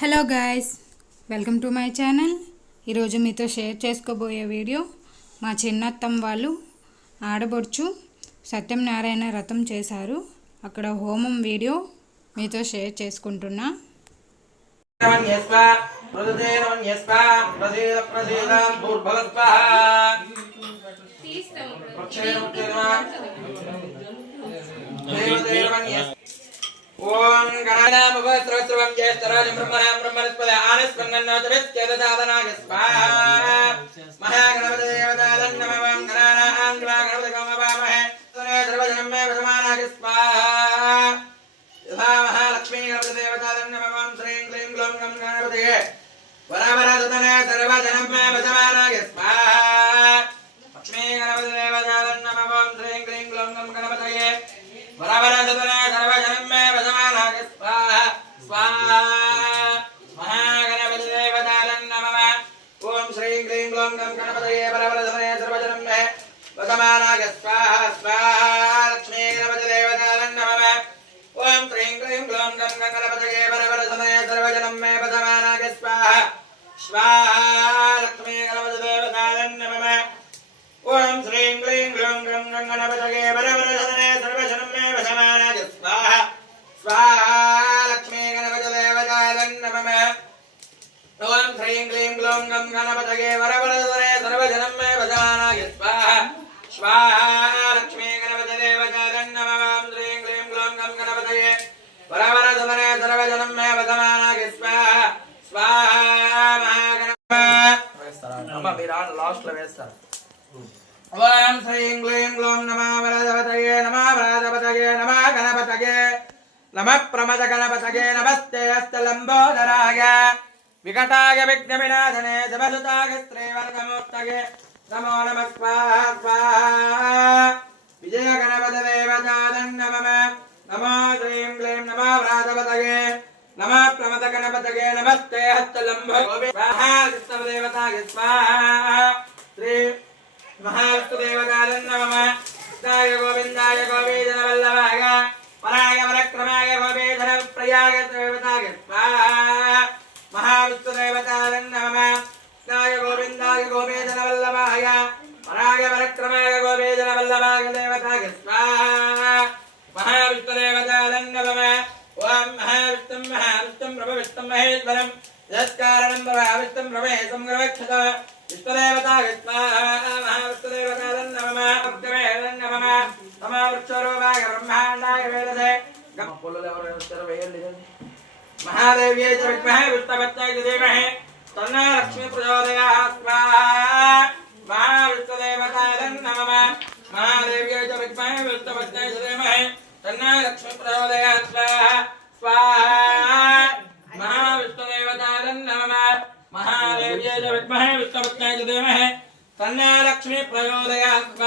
Hello guys welcome to my channel ఈరోజు మీతో share చేసుకోబోయే వీడియో మా చిన్నత్తం వాళ్ళు ఆడబొడుచు సత్యనారాయణ వ్రతం చేశారు. అక్కడ హోమం వీడియో మీతో షేర్ చేసుకుంటున్నా. గణానామవస్రవస్రవం జ్యేష్ఠరాజం బ్రహ్మణాం బ్రహ్మణస్పద ఆనస్పందన్నోచవిచ్చేదసాదనాయ స్వాహా మహాగణపతి దేవతాదం నమవం గణానాం గణపతి గమవామహే సర్వజనం మే వసమానాయ స్వాహా యథా మహాలక్ష్మీ గణపతి దేవతాదం నమవం శ్రీం క్లీం గ్లౌం గం సర్వజనం మే స్వాహా లక్ష్మీ గణపతి దేవతాదం నమః ఓం శ్రీం క్లీం గ్లౌం గం గణపతయే వరవరదుతనే సర్వజనం మే వసమానాయ స్వాహా స్వాహా మహాగణప మీరు లాస్ట్లో వేస్తారు. ఓం శ్రీం క్లీం గ్లౌం నమః వరదవతయే నమః వరదవతయే నమః గణపతయే నమః ప్రమద గణపతయే నమస్తే హస్తలంబోదరాయ వికటాయ విఘ్నవినాశనే శుభసుతాయ శ్రీవర్గమూర్తయే నమో నమ స్వాహా స్వాహా విజయ గణపతి దేవతాదం నమో శ్రీం క్లీం నమః వరదవతయే నమః ప్రమద గణపతయే నమస్తే హస్తలంబో స్వాహా కృష్ణదేవతాయ స్వాహా శ్రీ కృష్ణాయ గోవిందాయ గోపీజన వల్లభాయ పరాయ పరక్రమాయ గోపీజన ప్రయాగ దేవతాయ స్వాహ మహావిష్ణుదేవతాదం నమః కృష్ణాయ గోవిందాయ గోపీజన వల్లభాయ పరాయ పరక్రమాయ గోపీజన వల్లభాయ దేవతాయ స్వాహా మహావిష్ణుదేవతాదం నమః ఓం మహావిష్ణుం మహావిష్ణుం ప్రభవిష్ణుం మహేశ్వరం యస్కారణం ప్రభావిష్ణుం ప్రభేశం గ్రవక్షత విష్ణుదేవతాయ స్వాహా మహావిష్ణుదేవతాదం నమః భక్తవేదం నమః సమావృక్షరూపాయ బ్రహ్మాండాయ వేదసే పొల్లులు ఎవరు వస్తారో వేయండి మహాదేవ్యై చ విద్మహే విష్ణుపత్యాయ చ ధీమహి తన్నో లక్ష్మీ ప్రచోదయాత్ స్వాహా విష్ణుపత్యాయ చ లక్ష్మి తన్నో లక్ష్మీ ప్రచోదయాత్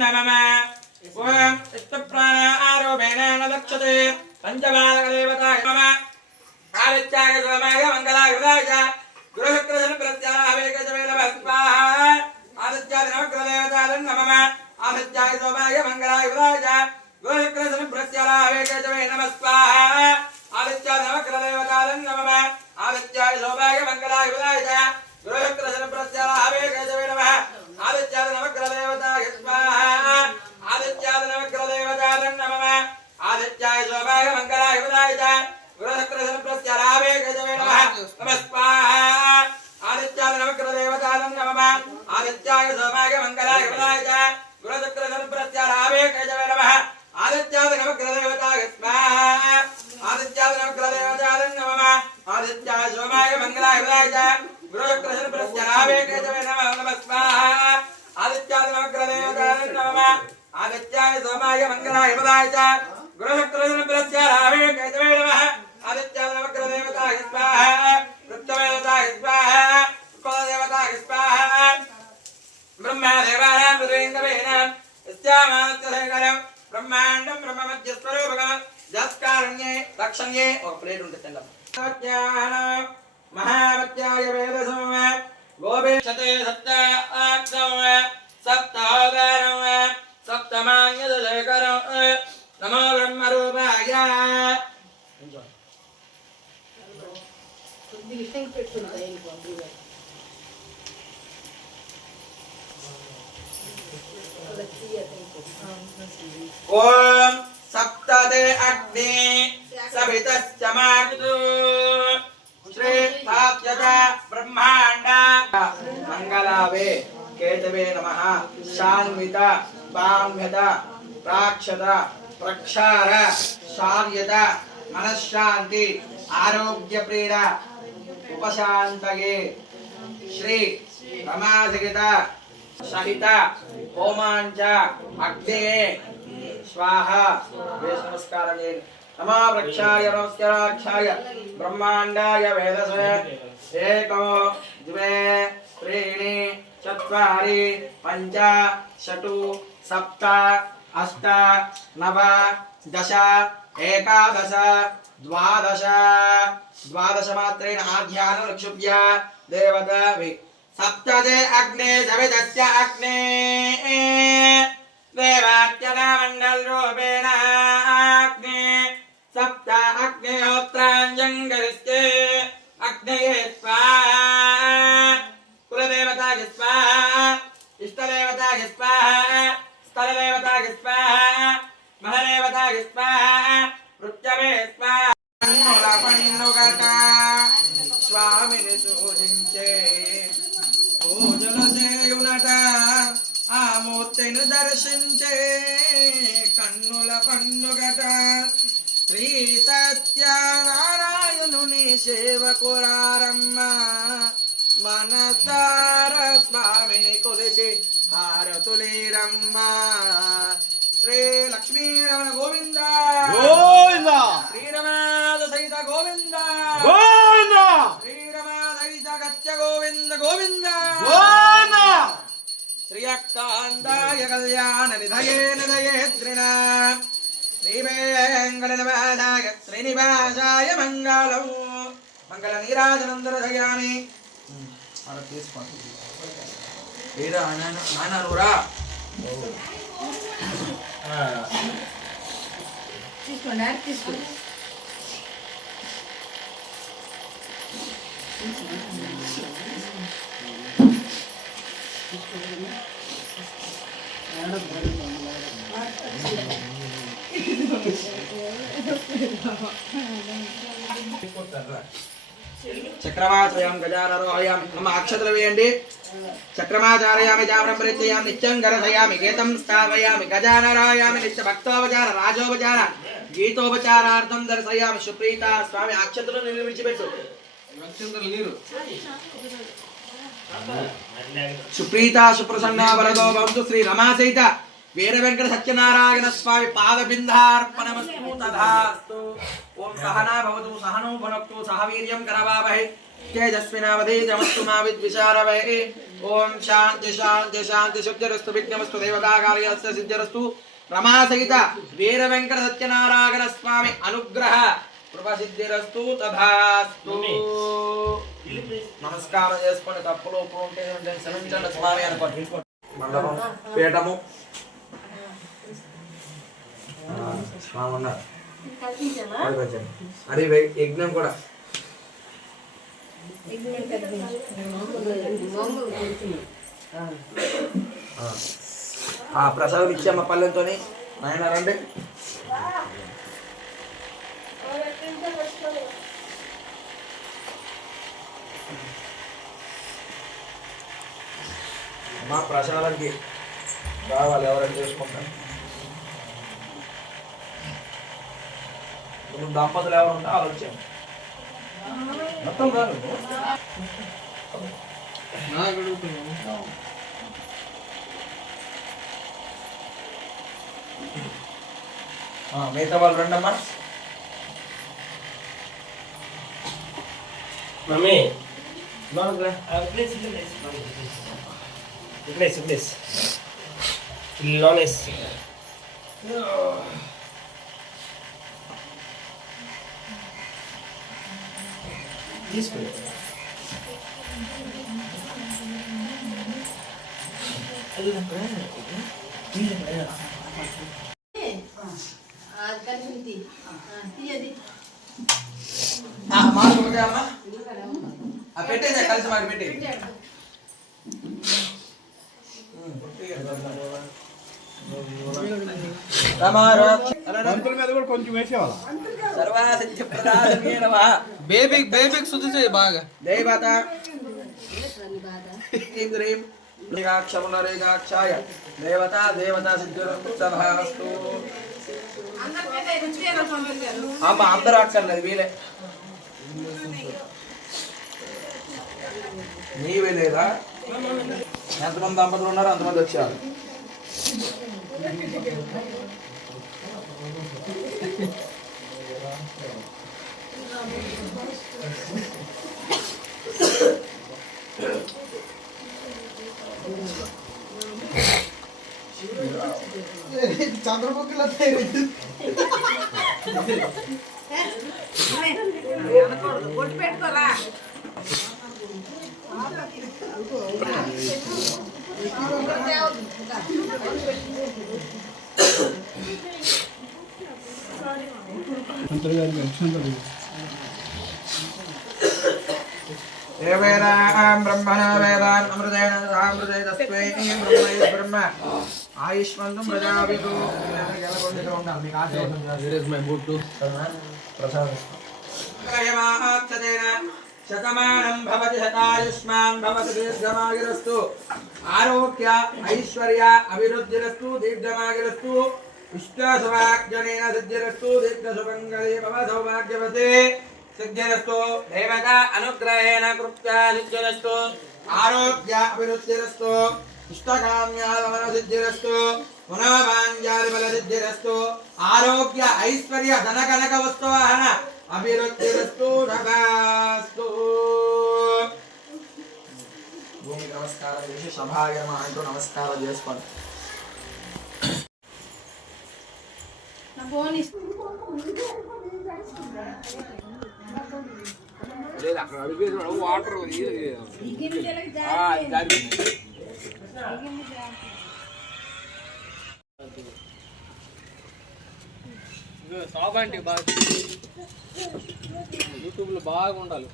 నమః ఓం ఇష్టప్రాణ ఆరోపేణ దక్షతే పంచమాలకదేవతాయ నమ ఆదిత్యాయ సోమాయ మంగళాయ ఉదాయ చ గృహకృష్ణ ప్రత్యావేక చ వేద ఆదిత్యాగ ఆదిత్యాయ నవగ్రహదేవతాయం నమః ఆదిత్యాయ సోమాయ మంగళాయ ఉదాయ చ గృహకృష్ణ ప్రత్యావేక చ వే నమ స్వాహ ఆదిత్యాయ సౌభాగ్య మంగళాయ ఉదాయ చ గృహకృష్ణ ప్రత్యావేక చ వే నమః ఆదిత్యాయ నవగ్రహదేవతాయ స్వాహ ఆదిత్యాయ నవగ్రహదేవతాయం నమ ఆదిత్యాయ సౌభాగ్య మంగళాయ ఉదాయ చ గృహకృష్ణ ప్రత్యారావే గజవే నమః మంగళాయ పదాయ చ గృహకృష్ణ ప్రత్యారావే గజవే నమః ఆదిత్యాయ నవగ్రహదేవతాయ స్వాహ వృత్తదేవతాయ స్వాహ కులదేవతాయ స్వాహ బ్రహ్మదేవానాం హృదయేంద్రవేణాం యస్యామానస్యశేఖరం బ్రహ్మాండం బ్రహ్మమధ్యస్వరూపకం జస్కారణ్యే రక్షణ్యే ఒక ప్లేట్ ఉంటుంది తెల్లం మహామత్యాయ వేదసమ గోపేక్షతే సప్త బ్రహ్మాండ. మంగళావే కేతవే నమ. శాన్విత బామ్యత ప్రాక్షత ప్రక్షార శార్యత మనశ్శాంతి ఆరోగ్య ప్రీడ ఉపశాంతయే. శ్రీ రమాధిగత సహిత హోమాంచ అగ్నే స్వాహ. నమస్కారం समावृक्षाय नमस्काराक्षाय ब्रह्माण्डाय वेदसे एको द्वे त्रीणि चत्वारि सप्त अष्ट नव दश एकादश द्वादश द्वादशमात्रेण आध्यानं रक्षुभ्य देवताभि सप्तदे अग्ने सवितस्य अग्ने देवात्यनामण्डलरूपेण अग्ने అగ్నే దేవాత్యనామండల్ రూపేణ అగ్నే సప్త అగ్నిహోత్రాంజంగరిస్తే అగ్నయే స్వాహ కులదేవతాయ స్వాహ స్వామిని కొలిచి హారతులేరమ్మ శ్రీ లక్ష్మీరమణ గోవింద. గోవింద! శ్రీరమాద సహిత గోవింద. గోవింద! శ్రీరమాద సహిత గత్య గోవింద గోవింద. గోవింద! శ్రీయక్కాంతాయ కళ్యాణ నిధయే నిధయే త్రిణ. శ్రీవేంకటనివాసాయ శ్రీనివాసాయ మంగళం. మంగళ నీరాజనం దర్శయామి ఏడా నాన్నరురా చక్రమాశ్రయం గజానరోహయామి నమ్మ అక్షతలు వేయండి చక్రమాచారయామి జామరం ప్రత్యయామి నిత్యం గరసయామి గీతం స్థాపయామి గజానరాయామి నిత్య భక్తోపచార రాజోపచార గీతోపచారార్థం దర్శయామి. సుప్రీత స్వామి అక్షతలు నేను విడిచిపెట్టు. నీరు సుప్రీత సుప్రసన్న వరదో భవంతు శ్రీ రమాసహిత వీర వెంకట సత్యనారాయణ స్వామి పాదబిందార్పణమస్తు. తథాస్తు ఓం సహనా భవతు సహనో భునక్తు సహ వీర్యం కరవావహై తేజస్వినావధీజమస్తు మా విద్విషారవై ఓం శాంతి శాంతి శాంతి శుద్ధిరస్తు విఘ్నమస్తు దేవతాకార్యస్య సిద్ధిరస్తు రమాసహిత వీర వెంకట సత్యనారాయణ స్వామి అనుగ్రహ కృపసిద్ధిరస్తు తథాస్తు నమస్కారం చేసుకోండి తప్పులు ఒప్పులు ఉంటే ఉంటే క్షమించండి స్వామి అనుకోండి మండపం పీఠము స్వామి ఉన్నారు అరే యజ్ఞం కూడా. ఆ. ప్రసాదం ఇచ్చామ్మ పల్లెంతో నాయన రండి. మా ప్రసాదానికి రావాలి ఎవరైనా చేసుకుంటాను ఇప్పుడు దంపతులు ఎవరు ఉంటే వాళ్ళు వచ్చాము మొత్తం రాదు ఆ, మిగతా వాళ్ళు రండమ్మా. మమ్మీ. లోనకి రా. Please please ప్లీజ్ ప్లీజ్ లోనేస్ తీసుకోండి ఆ, మార్పు ఒకటే అమ్మా ఆ పెట్టేసా కలిసి మాకు పెట్టి పంతుల మీద కూడా కొంచెం వేసేవాళ్ళ బేబీ బేబీకి శుద్ధి చేయి బాగా. దేవత హ్రీం హ్రీం రేగాక్షమునరేగాక్షాయ దేవత దేవత సిద్ధిరస్తు అమ్మ అందరూ అక్కర్లేదు వీలే. నీవే లేదా? ఎంతమంది దంపతులు ఉన్నారు అంతమంది వచ్చారు. పంతులు గారికి బ్రహ్మణ వేదాన్ అమృతేన సామృతే బ్రహ్మ. ఆయుష్మంతం ప్రజావిదు ఉండాలి. మీకు ఆశీర్వాదం శతమానం భవతి శతాయుష్మాన్ భవతి దీర్ఘమాగిరస్తు. ఆరోగ్య ఐశ్వర్య అభివృద్ధిరస్తు దీర్ఘమాగిరస్తు. విశ్వాసవాగ్జనేన సిద్ధిరస్తు. దీర్ఘసుమంగళే భవ సౌభాగ్యవతే. సిద్ధిరస్తు. దేవత అనుగ్రహేణ కృత్యా సిద్ధిరస్తు. ఆరోగ్య అభివృద్ధిరస్తు. ఇష్టకామ్యాలవన సిద్ధిరస్తు మనోభాంజాలి బల సిద్ధిరస్తు ఆరోగ్య ఐశ్వర్య ధన కనక వస్తువాహన అభివృద్ధిరస్తు నభాస్తు భూమి నమస్కారం చేసి సభాగమ అంటూ నమస్కారం చేసుకోండి సాబంటి బాగా యూట్యూబ్లో బాగా ఉండాలి.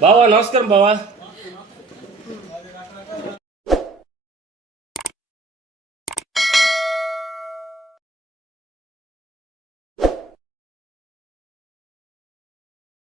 బావా నమస్కారం బావా.